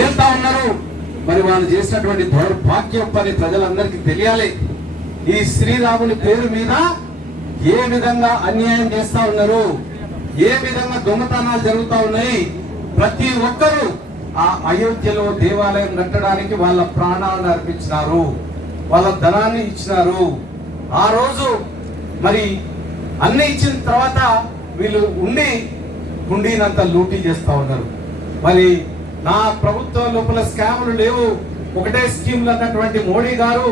ఏళ్తా ఉన్నారు. మరి వాళ్ళు చేసినటువంటి దౌర్భాగ్యం పని ప్రజలందరికీ తెలియాలి. ఈ శ్రీరాముని పేరు మీద ఏ విధంగా అన్యాయం చేస్తా ఉన్నారు, ఏ విధంగా దొంగతనాలు జరుగుతా ఉన్నాయి. ప్రతి ఒక్కరూ ఆ అయోధ్యలో దేవాలయం కట్టడానికి వాళ్ళ ప్రాణాలను అర్పించినారు, వాళ్ళ ధనాన్ని ఇచ్చినారు. ఆ రోజు మరి అన్ని ఇచ్చిన తర్వాత వీళ్ళు ఉండి హుండీనంత లూటీ చేస్తా ఉన్నారు. మరి నా ప్రభుత్వం లోపల స్కాములు లేవు, ఒకటే స్కీమ్లు అన్నటువంటి మోడీ గారు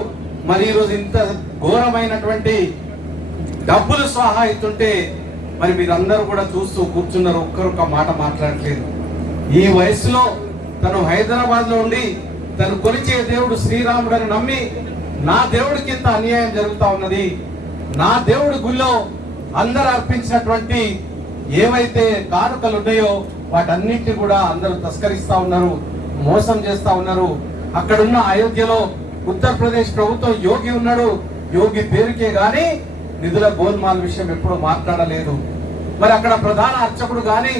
మరి ఈరోజు ఇంత ఘోరమైనటువంటి డబ్బులు స్వాహా అవుతుంటే మరి మీరందరూ కూడా చూస్తూ కూర్చున్నారు. ఒక్కరొక్క మాట మాట్లాడలేదు. ఈ వయసులో తను హైదరాబాద్ లో ఉండి తను కొలిచే దేవుడు శ్రీరాముడు అని నమ్మి నా దేవుడికి ఇంత అన్యాయం జరుగుతా ఉన్నది, నా దేవుడి గుళ్ళో అందరూ అర్పించినటువంటి ఏవైతే కానుకలు ఉన్నాయో వాటన్నిటిని కూడా అందరూ తస్కరిస్తా ఉన్నారు, మోసం చేస్తా ఉన్నారు. అక్కడున్న అయోధ్యలో ఉత్తరప్రదేశ్ ప్రభుత్వం యోగి ఉన్నాడు. యోగి పేరుకే గాని నిధుల గోల్మాల్ విషయం ఎప్పుడు మాట్లాడలేదు. మరి అక్కడ ప్రధాన అర్చకుడు గాని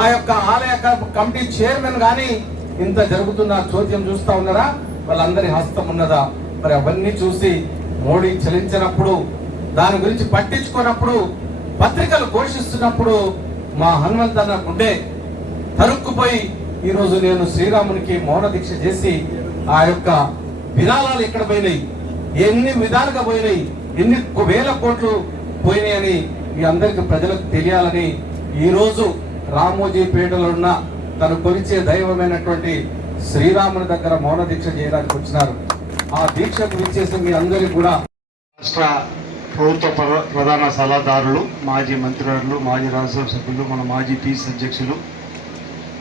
ఆ యొక్క ఆలయ కమిటీ చైర్మన్ గాని ఇంత జరుగుతున్న చోద్యం చూస్తా ఉన్నారా? వాళ్ళందరి హస్తం ఉన్నదా? మరి అవన్నీ చూసి మోడీ చలించినప్పుడు, దాని గురించి పట్టించుకున్నప్పుడు, పత్రికలు ఘోషిస్తున్నప్పుడు మా హనుమంతన్న గుండె తరుక్కుపోయి ఈరోజు నేను శ్రీరామునికి మౌన దీక్ష చేసి ఆ యొక్క విరాళాలు ఎక్కడ పోయినాయి, ఎన్ని విధాలుగా పోయినాయి, ఎన్ని వేల కోట్లు పోయినాయని మీ అందరికి ప్రజలకు తెలియాలని ఈరోజు రామోజీపేటలో ఉన్న తను కొలిచే దైవమైనటువంటి శ్రీరాముని దగ్గర మౌన దీక్ష చేయడానికి వచ్చినారు. ఆ దీక్షకు విచ్చేసి మీ అందరికీ కూడా రాష్ట్ర ప్రభుత్వ ప్రధాన సలహాదారులు, మాజీ మంత్రివర్యులు, మాజీ రాజ్యసభ సభ్యులు, మన మాజీ పీస్ అధ్యక్షులు,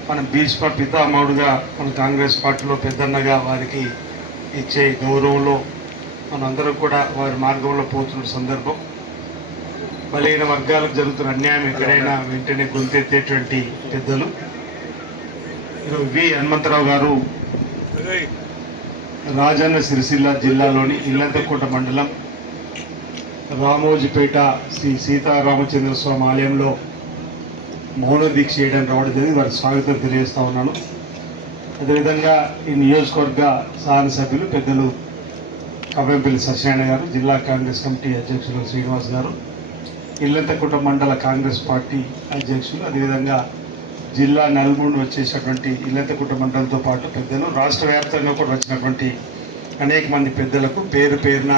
మన భీష్మ పితామహుడుగా మన కాంగ్రెస్ పార్టీలో పెద్దన్నగా వారికి ఇచ్చే గౌరవంలో మనందరం కూడా వారి మార్గంలో పోతున్న సందర్భం. బలహీన వర్గాలకు జరుగుతున్న అన్యాయం ఎక్కడైనా వెంటనే గొంతెత్తేటువంటి పెద్దలు వి హనుమంతరావు గారు రాజన్న సిరిసిల్ల జిల్లాలోని ఇల్లంతకోట మండలం రామోజీపేట శ్రీ సీతారామచంద్ర స్వామి ఆలయంలో మౌన దీక్ష చేయడానికి రావడం జరిగింది. వారికి స్వాగతం తెలియజేస్తా ఉన్నాను. అదేవిధంగా ఈ నియోజకవర్గ శాసనసభ్యులు పెద్దలు కవ్వంపల్లి సత్యనారాయణ గారు, జిల్లా కాంగ్రెస్ కమిటీ అధ్యక్షులు శ్రీనివాస్ గారు, ఇల్లంతకోట మండల కాంగ్రెస్ పార్టీ అధ్యక్షులు, అదేవిధంగా జిల్లా నలుమూడు వచ్చేసినటువంటి ఇల్లంతకోట మండలంతో పాటు పెద్దలు, రాష్ట్ర వ్యాప్తంగా కూడా వచ్చినటువంటి అనేక మంది పెద్దలకు పేరు పేరున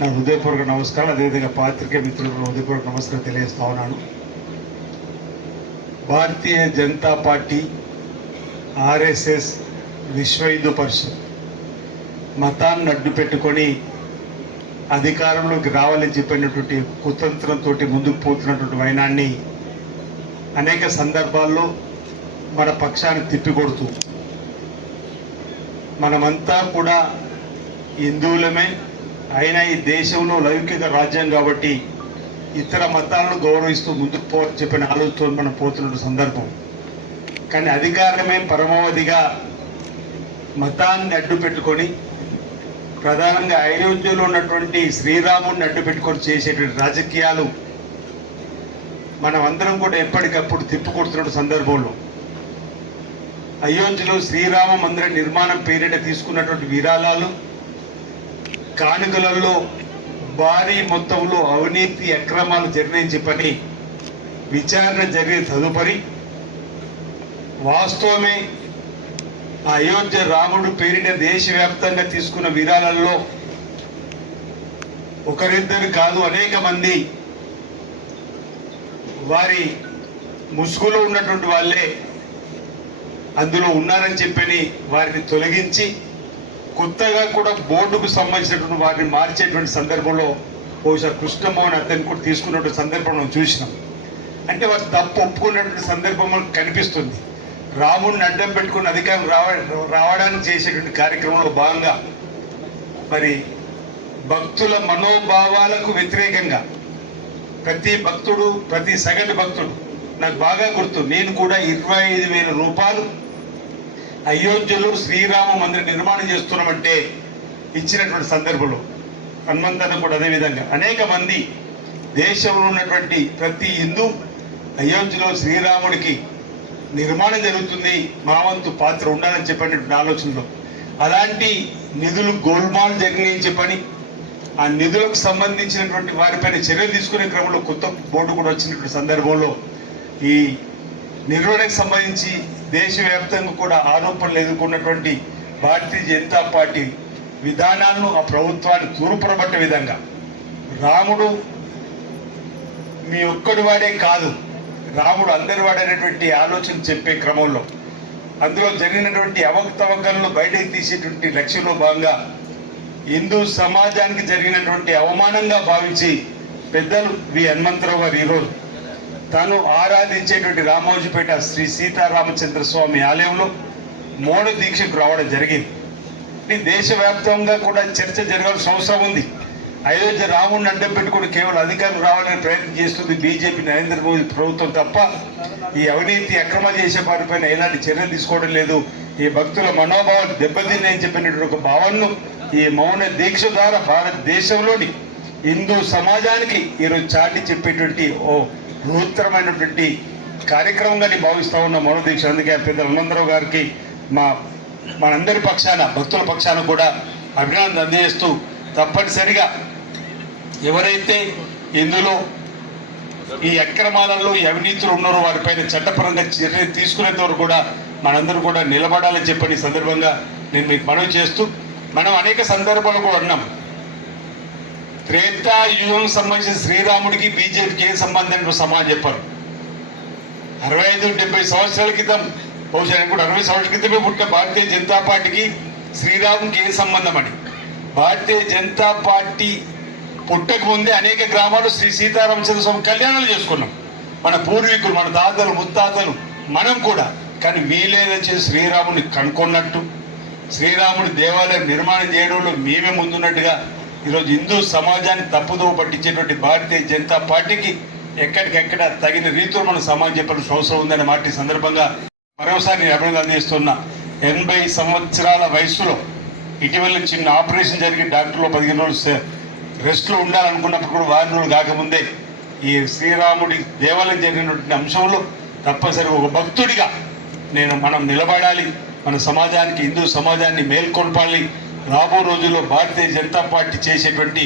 నా హృదయపూర్వక నమస్కారం. అదేవిధంగా పాత్రికేయ మిత్రులకు హృదయపూర్వక నమస్కారం తెలియజేస్తా ఉన్నాను. భారతీయ జనతా పార్టీ, ఆర్ఎస్ఎస్, విశ్వ హిందూ పరిషత్ మతాన్ని అడ్డు పెట్టుకొని అధికారంలోకి రావాలని చెప్పినటువంటి కుతంత్రంతో ముందుకు పోతున్నటువంటి వైనాన్ని అనేక సందర్భాల్లో మన పక్షాన్ని తిప్పికొడుతూ మనమంతా కూడా హిందువులమే అయినా ఈ దేశంలో లౌకిక రాజ్యం కాబట్టి ఇతర మతాలను గౌరవిస్తూ ముందుకు పోవాలని చెప్పిన ఆలోచనతో మనం పోతున్న సందర్భం. కానీ అధికారమే పరమావధిగా మతాన్ని అడ్డు పెట్టుకొని ప్రధానంగా అయోధ్యలో ఉన్నటువంటి శ్రీరాముడిని అడ్డు పెట్టుకొని చేసేటువంటి రాజకీయాలు మనం అందరం కూడా ఎప్పటికప్పుడు తిప్పుకొడుతున్న సందర్భంలో అయోధ్యలో శ్రీరామ మందిర నిర్మాణం పేరిట తీసుకున్నటువంటి విరాళాలు, కానుకలలో భారీ మొత్తంలో అవినీతి అక్రమాలు జరిగినని చెప్పని విచారణ జరిగిన తదుపరి వాస్తవమే అయోధ్య రాముడు పేరిట దేశవ్యాప్తంగా తీసుకున్న విరాళాలలో ఒకరిద్దరు కాదు అనేక మంది వారి ముసుగులో ఉన్నటువంటి వాళ్ళే అందులో ఉన్నారని చెప్పని వారిని తొలగించి కొత్తగా కూడా బోర్డుకు సంబంధించినటువంటి వారిని మార్చేటువంటి సందర్భంలో బహుశా కృష్ణమోహన్ అతన్ని కూడా తీసుకున్నటువంటి సందర్భం మనం చూసినాం. అంటే వారు తప్పు ఒప్పుకున్నటువంటి సందర్భం మనకు కనిపిస్తుంది. రాముడిని అడ్డం పెట్టుకుని అధికారం రావడానికి చేసేటువంటి కార్యక్రమంలో భాగంగా మరి భక్తుల మనోభావాలకు వ్యతిరేకంగా ప్రతి భక్తుడు, ప్రతి సగటు భక్తుడు, నాకు బాగా గుర్తు, నేను కూడా 25,000 రూపాయలు అయోధ్యలో శ్రీరామ మందిర నిర్మాణం చేస్తున్నామంటే ఇచ్చినటువంటి సందర్భంలో హనుమంతన్న కూడా అదేవిధంగా అనేక మంది దేశంలో ఉన్నటువంటి ప్రతి హిందూ అయోధ్యలో శ్రీరాముడికి నిర్మాణం జరుగుతుంది, మా వంతు పాత్ర ఉండాలని చెప్పినటువంటి ఆలోచనలో అలాంటి నిధులు గోల్మాల్ జరిగినాయని చెప్పని ఆ నిధులకు సంబంధించినటువంటి వారిపైన చర్యలు తీసుకునే క్రమంలో కొత్త బోర్డు కూడా వచ్చినటువంటి సందర్భంలో ఈ నిర్వహణకు సంబంధించి దేశవ్యాప్తంగా కూడా ఆరోపణలు ఎదుర్కొన్నటువంటి భారతీయ జనతా పార్టీ విధానాలను ఆ ప్రభుత్వాన్ని తూర్పురబట్టే విధంగా రాముడు మీ ఒక్కడి వాడే కాదు, రాముడు అందరి వాడైనటువంటి ఆలోచన చెప్పే క్రమంలో అందులో జరిగినటువంటి అవకతవకలను బయటకు తీసేటువంటి లక్ష్యంలో భాగంగా హిందూ సమాజానికి జరిగినటువంటి అవమానంగా భావించి పెద్దలు వి హనుమంతరావు గారు ఈరోజు తాను ఆరాధించేటువంటి రామోజీపేట శ్రీ సీతారామచంద్ర స్వామి ఆలయంలో మౌన దీక్షకు రావడం జరిగింది. దేశవ్యాప్తంగా కూడా చర్చ జరగాల్సిన అవసరం ఉంది. అయోధ్య రాముడిని అడ్డం పెట్టుకుని కేవలం అధికారం రావాలని ప్రయత్నం చేస్తుంది బీజేపీ నరేంద్ర మోదీ ప్రభుత్వం తప్ప ఈ అవినీతి అక్రమ చేసే వారిపైన ఎలాంటి చర్యలు తీసుకోవడం లేదు. ఈ భక్తుల మనోభావాలు దెబ్బతిన్నాయని చెప్పినటువంటి ఒక భావనను ఈ మౌన దీక్ష ద్వారా భారతదేశంలోని హిందూ సమాజానికి ఈరోజు చాటి చెప్పేటువంటి ఓ బృహత్తరమైనటువంటి కార్యక్రమంగా నేను భావిస్తా ఉన్న మౌన దీక్ష. అందుకే పెద్ద హనుమంతరావు గారికి మనందరి పక్షాన భక్తుల పక్షాన కూడా అభినందన అందజేస్తూ తప్పనిసరిగా ఎవరైతే ఇందులో ఈ అక్రమాలలో ఈ అవినీతులు ఉన్నారో వారిపైన చట్టపరంగా చర్యలు తీసుకునేంత వరకు కూడా మనందరూ కూడా నిలబడాలని చెప్పని సందర్భంగా నేను మీకు మనవి చేస్తూ, మనం అనేక సందర్భాలు కూడా ఉన్నాం. త్రేతాయుగం సంబంధించిన శ్రీరాముడికి బీజేపీకి ఏం సంబంధం సమాజం చెప్పారు. 65-70 సంవత్సరాల క్రితం, బహుశా కూడా 60 సంవత్సరాల క్రితమే పుట్టిన భారతీయ జనతా పార్టీకి శ్రీరాముడికి ఏం సంబంధం అని. భారతీయ జనతా పార్టీ పుట్టక ముందే అనేక గ్రామాలు శ్రీ సీతారామచంద్ర స్వామి కళ్యాణాలు చేసుకున్నాం. మన పూర్వీకులు, మన తాతలు ముత్తాతలు, మనం కూడా. కానీ వీలేదొచ్చి శ్రీరాముడిని కనుక్కున్నట్టు శ్రీరాముడి దేవాలయం నిర్మాణం చేయడంలో మేమే ముందున్నట్టుగా ఈరోజు హిందూ సమాజాన్ని తప్పుదోవ పట్టించేటువంటి భారతీయ జనతా పార్టీకి ఎక్కడికెక్కడ తగిన రీతిలో మనం సమాజం చెప్పాల్సిన అవసరం ఉందనే మాట సందర్భంగా మరోసారి నేను అభినందన అందిస్తున్నా. 80 సంవత్సరాల వయసులో ఇటీవల చిన్న ఆపరేషన్ జరిగి డాక్టర్లో 15 రోజులు రెస్ట్లో ఉండాలనుకున్నప్పుడు కూడా వారం రోజులు కాకముందే ఈ శ్రీరాముడి దేవాలయం జరిగినటువంటి అంశంలో తప్పనిసరిగా ఒక భక్తుడిగా మనం నిలబడాలి. మన సమాజానికి, హిందూ సమాజాన్ని మేల్కొల్పాలి. రాబో రోజుల్లో భారతీయ జనతా పార్టీ చేసేటువంటి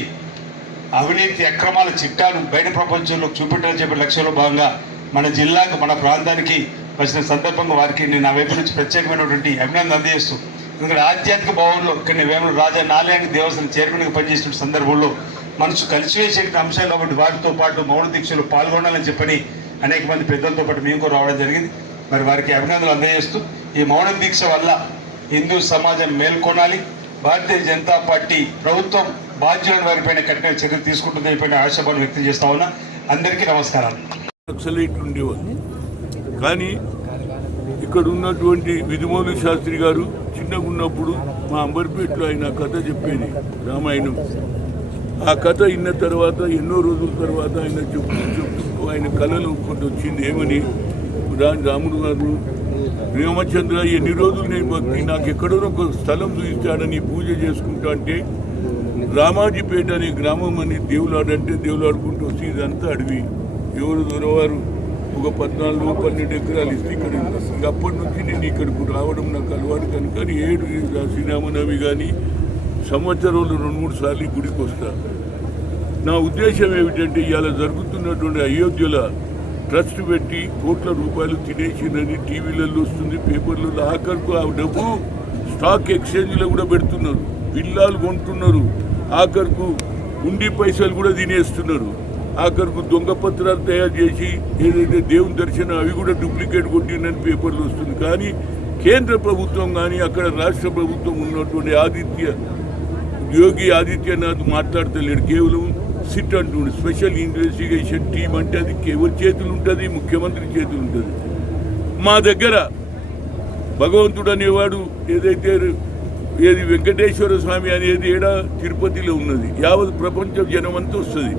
అవినీతి అక్రమాల చిట్టాను బయట ప్రపంచంలో చూపెట్టాలని చెప్పే లక్ష్యంలో భాగంగా మన జిల్లాకు, మన ప్రాంతానికి వచ్చిన సందర్భంగా వారికి నేను నా వైపు నుంచి ప్రత్యేకమైనటువంటి అభినందన అందజేస్తూ, ఎందుకంటే ఆధ్యాత్మిక భవన్లో ఇక్కడ వేముల రాజా నారాయణ దేవస్థానం చైర్మన్గా పనిచేసిన సందర్భంలో మనసు కలిసివేసే అంశాలు కాబట్టి వారితో పాటు మౌన దీక్షలు పాల్గొనాలని చెప్పని అనేక మంది పెద్దలతో పాటు మేము కూడా రావడం జరిగింది. మరి వారికి అభినందనలు అందజేస్తూ, ఈ మౌన దీక్ష వల్ల హిందూ సమాజం మేల్కొనాలి. భారతీయ జనతా పార్టీ ప్రభుత్వం బాధ్యులైన వారిపైన కఠిన చర్యలు తీసుకుంటుందని పైన ఆశాభావం వ్యక్తం చేస్తా ఉన్నా. అందరికీ నమస్కారాలు. ఉండేవాళ్ళు కానీ ఇక్కడ ఉన్నటువంటి విధుమౌళి శాస్త్రి గారు చిన్నగా ఉన్నప్పుడు మా అంబర్పేటలో ఆయన కథ చెప్పేది రామాయణం. ఆ కథ విన్న తర్వాత ఎన్నో రోజుల తర్వాత ఆయన చెప్తూ ఆయన కళలో ఒకటి వచ్చింది. ఏమని, రాముడు గారు రామచంద్ర ఎన్ని రోజులు నేను భక్తి, నాకు ఎక్కడో ఒక స్థలం చూపిస్తాడని పూజ చేసుకుంటా అంటే రామాజీపేట అనే గ్రామం అని దేవులాడంటే దేవులాడుకుంటూ వచ్చి ఇదంతా అడవి. ఎవరు దొరవారు ఒక 14-12 ఎకరాలు ఇస్తే ఇక్కడ ఇంకా అప్పటి నుంచి నేను ఇక్కడికి రావడం నాకు అలవాటు కనుక 7 శ్రీరామనవమి కానీ సంవత్సరంలో 2-3 సార్లు గుడికి వస్తా. నా ఉద్దేశం ఏమిటంటే ఇవాళ జరుగుతున్నటువంటి అయోధ్యలో ట్రస్ట్ పెట్టి కోట్ల రూపాయలు తినేసిందని టీవీలలో వస్తుంది, పేపర్లలో. ఆఖరుకు ఆ డబ్బు స్టాక్ ఎక్స్చేంజ్లో కూడా పెడుతున్నారు, విల్లాలు కొంటున్నారు, ఆఖరుకు ఉండి పైసలు కూడా తినేస్తున్నారు. ఆఖరుకు దొంగ పత్రాలు తయారు చేసి ఏదైతే దేవుని దర్శనం అవి కూడా డూప్లికేట్ కొట్టిందని పేపర్లు వస్తుంది. కానీ కేంద్ర ప్రభుత్వం కానీ అక్కడ రాష్ట్ర ప్రభుత్వం ఉన్నటువంటి యోగి ఆదిత్యనాథ్ మాట్లాడతలేడు. కేవలం సిట్ అంటుండే స్పెషల్ ఇన్వెస్టిగేషన్ టీం అంటే అది ఎవరి చేతులు ఉంటుంది? ముఖ్యమంత్రి చేతులు ఉంటుంది. మా దగ్గర భగవంతుడు అనేవాడు ఏది వెంకటేశ్వర స్వామి అనేది ఏడా తిరుపతిలో ఉన్నది. యావత్ ప్రపంచ జనమంతా వస్తుంది.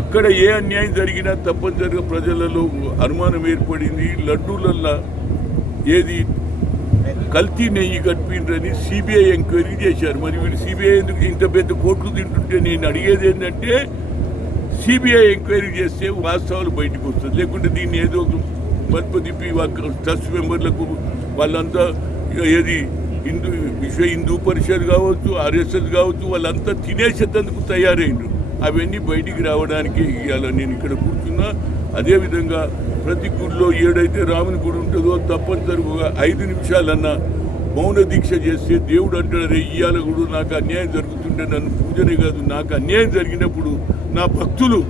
అక్కడ ఏ అన్యాయం జరిగినా తప్పనిసరిగా ప్రజలలో అనుమానం ఏర్పడింది. లడ్డూలల్లో ఏది కల్తీ నెయ్యి కట్టిండ్రని సిబిఐ ఎంక్వైరీ చేశారు. మరి వీళ్ళు సిబిఐ ఎందుకు ఇంత పెద్ద కోట్లు తింటుంటే నేను అడిగేది ఏంటంటే సిబిఐ ఎంక్వైరీ చేస్తే వాస్తవాలు బయటకు వస్తుంది. లేకుంటే దీన్ని ఏదో పద్మదీపి ట్రస్ట్ మెంబర్లకు వాళ్ళంతా ఏది విశ్వ హిందూ పరిషత్ కావచ్చు, ఆర్ఎస్ఎస్ కావచ్చు, వాళ్ళంతా తినేసేందుకు తయారైండ్రు. అవన్నీ బయటికి రావడానికి ఇవాళ నేను ఇక్కడ కూర్చున్నా. అదేవిధంగా ప్రతి గుడిలో ఏడైతే రాముని గుడి ఉంటుందో తప్పనిసరిగా 5 నిమిషాలన్నా మౌన దీక్ష చేస్తే దేవుడు అంటాడు, ఇవాళ కూడా నాకు అన్యాయం జరుగుతుంటే నన్ను పూజనే కాదు, నాకు అన్యాయం జరిగినప్పుడు నా భక్తులు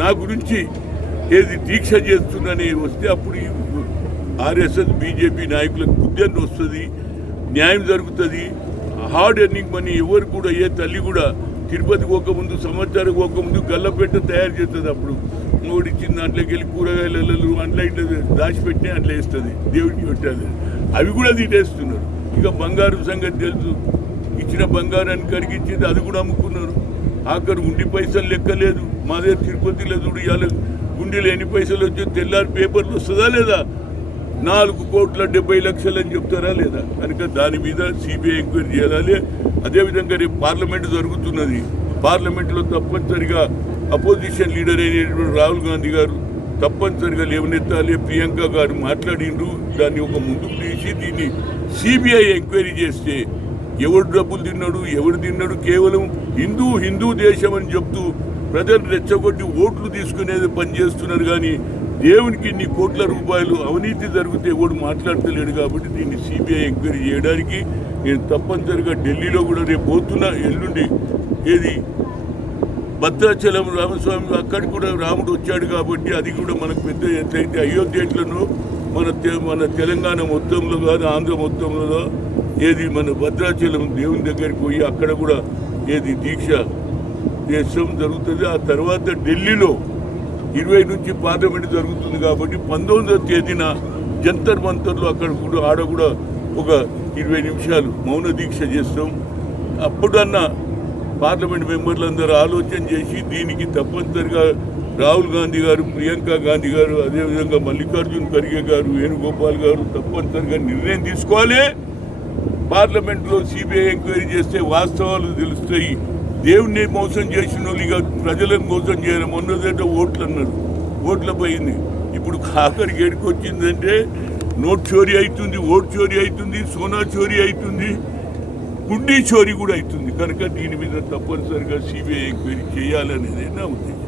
నా గురించి ఏది దీక్ష చేస్తుందని వస్తే అప్పుడు ఆర్ఎస్ఎస్ బీజేపీ నాయకులకు బుద్ధి వస్తుంది, న్యాయం జరుగుతుంది. హార్డ్ ఎర్నింగ్ మనీ ఎవరు కూడా, ఏ తల్లి కూడా తిరుపతి పోకముందు, సంవత్సరం పోకముందు గల్లపెట్ట తయారు చేస్తుంది. అప్పుడు మూడిచ్చిన దాంట్లోకి వెళ్ళి కూరగాయలు అంట్లో ఇట్లా దాచిపెట్టి అట్లా వేస్తుంది, దేవుడికి పెట్టాలి. అవి కూడా తీసేస్తున్నారు. ఇక బంగారు సంగతి తెలుసు, ఇచ్చిన బంగారాన్ని కరిగించేది అది కూడా అమ్ముకున్నారు. ఆఖరు ఉండి పైసలు లెక్కలేదు. మాదే తిరుపతిలో చూడు, ఇవాళ గుండెలు ఎన్ని పైసలు వచ్చి తెల్లారి పేపర్లు వస్తుందా లేదా, 4,70,00,000 అని చెప్తారా లేదా? కనుక దాని మీద సిబిఐ ఎంక్వైరీ చేయాలి. అదేవిధంగా రేపు పార్లమెంటు జరుగుతున్నది. పార్లమెంటులో తప్పనిసరిగా అపోజిషన్ లీడర్ అయినటువంటి రాహుల్ గాంధీ గారు తప్పనిసరిగా లేవనెత్తాలి. ప్రియాంక గారు మాట్లాడిండ్రు, దాన్ని ఒక ముందుకు తీసి దీన్ని సిబిఐ ఎంక్వైరీ చేస్తే ఎవడు డబ్బులు తిన్నాడు, ఎవడు తిన్నాడు, కేవలం హిందూ దేశం అని చెప్తూ ప్రజలు రెచ్చగొట్టి ఓట్లు తీసుకునేది పని చేస్తున్నారు. కానీ దేవునికి ఇన్ని కోట్ల రూపాయలు అవినీతి జరిగితే ఎవడు మాట్లాడతలేడు. కాబట్టి దీన్ని సిబిఐ ఎంక్వైరీ చేయడానికి నేను తప్పనిసరిగా ఢిల్లీలో కూడా రేపు పోతున్నా. ఎల్లుండి ఏది భద్రాచలం రామస్వామి, అక్కడికి కూడా రాముడు వచ్చాడు కాబట్టి అది కూడా మనకు పెద్ద ఎట్లయితే అయోధ్యట్లను మన తెలంగాణ మొత్తంలో కాదు, ఆంధ్ర మొత్తంలో ఏది మన భద్రాచలం దేవుని దగ్గరికి పోయి అక్కడ కూడా ఏది దీక్ష చేసడం జరుగుతుంది. ఆ తర్వాత ఢిల్లీలో 20 నుంచి పార్లమెంట్ జరుగుతుంది కాబట్టి 19వ తేదీన జంతర్ మంతర్లో అక్కడ కూడా ఆడ కూడా ఒక 20 నిమిషాలు మౌన దీక్ష చేస్తాం. అప్పుడన్నా పార్లమెంట్ మెంబర్లందరూ ఆలోచన చేసి దీనికి తప్పనిసరిగా రాహుల్ గాంధీ గారు, ప్రియాంక గాంధీ గారు, అదేవిధంగా మల్లికార్జున్ ఖర్గే గారు, వేణుగోపాల్ గారు తప్పనిసరిగా నిర్ణయం తీసుకోవాలి. పార్లమెంట్లో సిబిఐ ఎంక్వైరీ చేస్తే వాస్తవాలు తెలుస్తాయి. దేవుణ్ణి మోసం చేసిన వాళ్ళు ఇక ప్రజలను మోసం చేయరు. మొన్నదంటే ఓట్లు అన్నారు, ఓట్ల పోయింది. ఇప్పుడు ఆఖరికి ఎడికి వచ్చిందంటే నోట్ చోరీ అవుతుంది, ఓటు చోరీ అవుతుంది, సోనా చోరీ అవుతుంది, గుండీ చోరీ కూడా అవుతుంది. కనుక దీని మీద తప్పనిసరిగా సిబిఐ ఎంక్వైరీ చేయాలనేది నా ఉద్దేశం.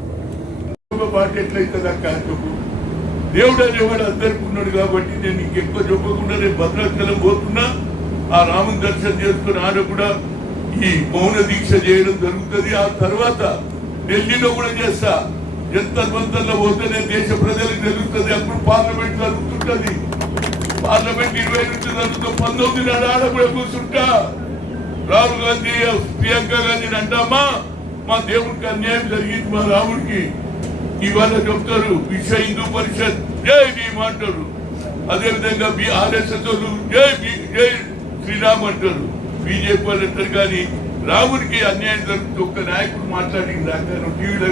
పార్టీ ఎట్లయితుంది అక్క, దేవుడు అనేవాడు అందరికీ ఉన్నాడు కాబట్టి నేను ఇంకెక్కువ చెప్పకుండా నేను భద్రాచలం పోతున్నా. ఆ రాముని దర్శనం చేసుకుని ఆడ కూడా ఈ మౌన దీక్ష చేయడం జరుగుతుంది. ఆ తర్వాత ఢిల్లీలో కూడా చేస్తా. ఎంత మంతల్లో పోతేనే దేశ ప్రజలకు జరుగుతుంది. అప్పుడు పార్లమెంట్ జరుగుతుంటది. పార్లమెంట్ 20 నుంచి జరుగుతుంది. 19 నాడు ఆడ కూడా కూర్చుంటా. రాహుల్ గాంధీ, ప్రియాంక గాంధీని అంటామా, మా దేవుడికి అన్యాయం జరిగింది, మా రాముడికి ఇవాళ చెప్తారు. విశ్వ హిందూ పరిషత్ జై భీమ్ అంటారు. అదేవిధంగా ఆర్ఎస్ఎస్ జై శ్రీరామ్ అంటారు, బీజేపీ వాళ్ళు అంటారు. కానీ రాముడికి అన్యాయం జరుగుతూ ఒక్క నాయకుడు మాట్లాడింది దాకా నువ్వు టీవీలో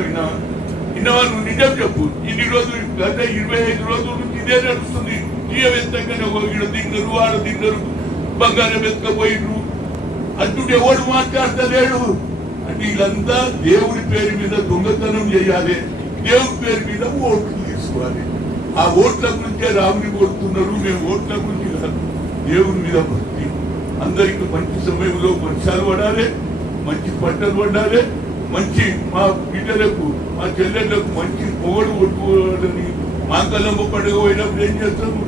విన్నవాళ్ళు నువ్వు నిజం చెప్పు. ఇన్ని రోజులు గత 25 రోజుల నుంచి ఇదే నడుస్తుంది. జీవెత్తగానే ఈడ తిన్నారు, ఆడ తిన్నారు, బంగారం ఎత్తకపోయిండ్రు అంటుంటే ఎవడు మాట్లాడతలేడు. అంటే వీళ్ళంతా దేవుడి పేరు మీద దొంగతనం చేయాలి, దేవుడి పేరు మీద ఓట్లు తీసుకోవాలి. ఆ ఓట్ల గురించే రాముని కొడుతున్నారు. మేము ఓట్ల గురించి కాదు, దేవుని మీద భక్తి. అందరికి మంచి సమయంలో వర్షాలు పడాలి, మంచి పంటలు పడాలి, మంచి మా బిడ్డలకు, మా చెల్లెళ్లకు మంచి పొగడు కొట్టుకోవాలని. మా అక్కలమ్మ పండుగ పోయినప్పుడు ఏం చేస్తాము,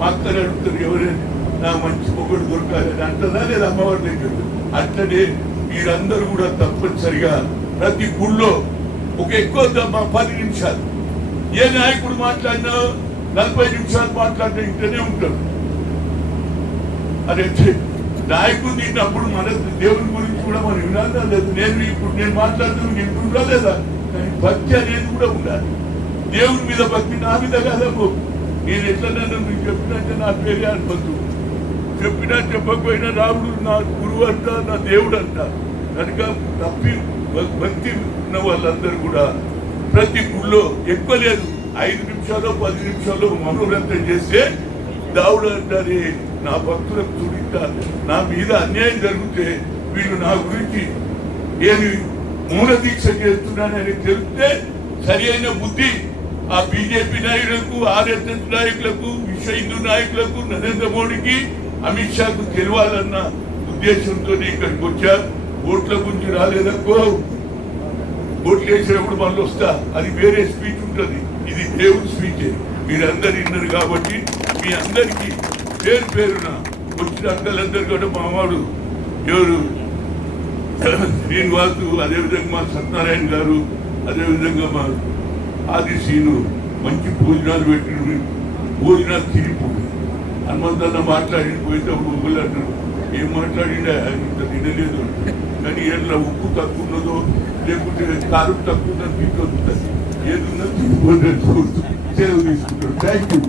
మా అక్కలు అడుగుతారు ఎవరైనా నా మంచి పొగడు దొరకాలని అంటదా లేదా అమ్మవారి దగ్గర. అట్లనే మీరందరూ కూడా తప్పనిసరిగా ప్రతి గుళ్ళో ఒక ఎక్కువ 10 నిమిషాలు ఏ నాయకుడు మాట్లాడినా 40 నిమిషాలు మాట్లాడినా ఇంటనే ఉంటాడు. అదే నాయకుడు తిన్నప్పుడు మన దేవుని గురించి కూడా మనం వినాలా లేదు. నేను మాట్లాడుతూ వింటుందా లేదా, కానీ భక్తి అనేది కూడా ఉండాలి. దేవుని మీద భక్తి నా మీద కాదమ్మో. నేను ఎట్లన్నా మీకు చెప్పినట్టే నా పేరే అనుకోద్దు. చెప్పినా చెప్పకపోయినా రాముడు నా గురువు అంట, నా దేవుడు అంట. కనుక తప్పి భక్తి ఉన్న వాళ్ళందరూ కూడా ప్రతి గుళ్ళో ఎక్కువ లేదు 5 నిమిషాలు 10 నిమిషాలు మనోరంతం చేస్తే దావుడు అంటారే నా భక్తులకు చూడిస్తా. నా మీద అన్యాయం జరిగితే వీళ్ళు నా గురించి ఏమి మూల దీక్ష చేస్తున్నానని తెలిస్తే సరి అయిన బుద్ధి ఆ బీజేపీ నాయకులకు, ఆర్ఎస్ఎస్ నాయకులకు, విశ్వ హిందూ నాయకులకు, నరేంద్ర మోడీకి, అమిత్ షాకు తెలియాలన్న ఉద్దేశంతో ఇక్కడికి వచ్చా. ఓట్ల గురించి రాలేదనుకో, ఓట్లు వేసినప్పుడు మళ్ళీ వస్తా, అది వేరే స్పీచ్ ఉంటుంది. ఇది దేవుడి స్పీచే, మీరందరు విన్నారు కాబట్టి మీ అందరికీ పేరు పేరున వచ్చిన అక్కలందరూ కూడా మావాడు ఎవరు శ్రీనివాసు, అదేవిధంగా మా సత్యనారాయణ గారు, అదేవిధంగా మా ఆది శ్రీను మంచి భోజనాలు పెట్టిన భోజనాలు తిరిగిపోయి హనుమంతన్న మాట్లాడిపోయేటప్పుడు ఒకళ్ళు అంటారు ఏం మాట్లాడిండే ఇంత తినలేదు, కానీ ఏళ్ళ ఉప్పు తక్కువ ఉన్నదో లేకుంటే కారం తక్కువ ఉన్నది తీసుకొస్తుంది, ఏదున్నా తీసుకుంటారు. సెలవు తీసుకుంటారు. Thank you.